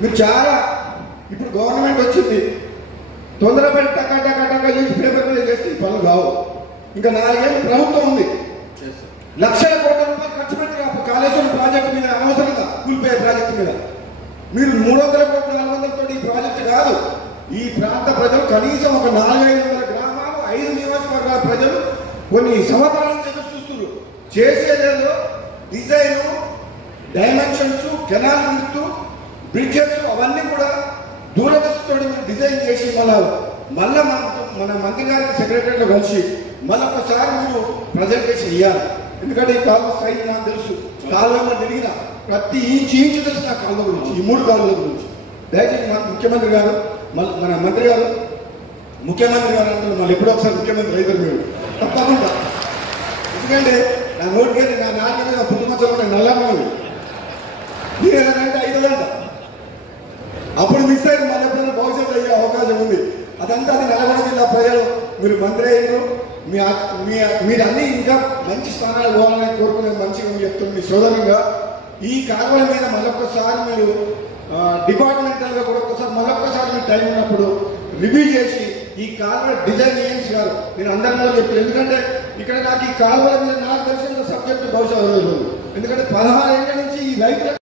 మీరు చాలా ఇప్పుడు గవర్నమెంట్ వచ్చింది, తొందరపడి టకా టకా టకా చేసి పేపర్ మీద చేస్తే పనులు కావు. ఇంకా 4 ఏళ్ళు ప్రభుత్వం ఉంది, లక్షల కోట్ల రూపాయలు ఖర్చు పెట్టి కాళేశ్వరం ప్రాజెక్టు మీద అనవసరంగా కూలిపోయే ప్రాజెక్టు మీద మీరు 300 కోట్ల 400 తోటి ఈ ప్రాజెక్టు కాదు. ఈ ప్రాంత ప్రజలు కనీసం ఒక 400-500 గ్రామాలు 5 నియోజకవర్గాల ప్రజలు కొన్ని సంవత్సరాల నుంచి ఎదురు చూస్తున్నారు. చేసేదేదో design, dimensions, canal width, bridges అవన్నీ కూడా దూరదృష్టితో డిజైన్ చేసి మళ్ళా మన మంత్రి గారికి సెక్రటరీలో కలిసి మళ్ళొకసారి మీరు ప్రజెంటేషన్ ఇవ్వాలి. ఎందుకంటే ఈ కాలువ సైజ్ నాకు తెలుసు, కాలువలో తిరిగిన ప్రతి ఇంచు తెలుసు నా కాలువ గురించి, ఈ 3 కాలువల గురించి. దయచేసి ముఖ్యమంత్రి గారు, మన మంత్రి గారు, ముఖ్యమంత్రి గారు అంటే మళ్ళీ ఎప్పుడో ఒకసారి ముఖ్యమంత్రి అవుతారు మీరు తప్పకుండా. ఎందుకంటే నా నోటికి నా నాటి మీద పుట్టుమచ్చలు నల్లమ్మది మీరేదంటే 5 అప్పుడు మిస్ అయ్యి మళ్ళీ ఎప్పుడైనా భవిష్యత్తు అయ్యే అవకాశం ఉంది. అదంతా అది నల్గొండ జిల్లా ప్రజలు మీరు మంత్రి అయ్యారు, మీరు అన్ని ఇంకా మంచి స్థానాలు పోవాలని కోరుకునే మంచిగా చెప్తుంది మీ సోదరుగా. ఈ కాలువల మీద మళ్ళొక్కసారి మీరు డిపార్ట్మెంటల్ గా కూడా ఒకసారి మళ్ళొక్కసారి మీరు టైం ఉన్నప్పుడు రివ్యూ చేసి ఈ కాలువ డిజైన్ చేయండి గారు. నేను అందరిలో చెప్పాను, ఎందుకంటే ఇక్కడ నాకు ఈ కాలువల మీద నాకు తెలిసిన సబ్జెక్టు బహుశా ఎందుకంటే 16 ఏళ్ల నుంచి ఈ రైతుల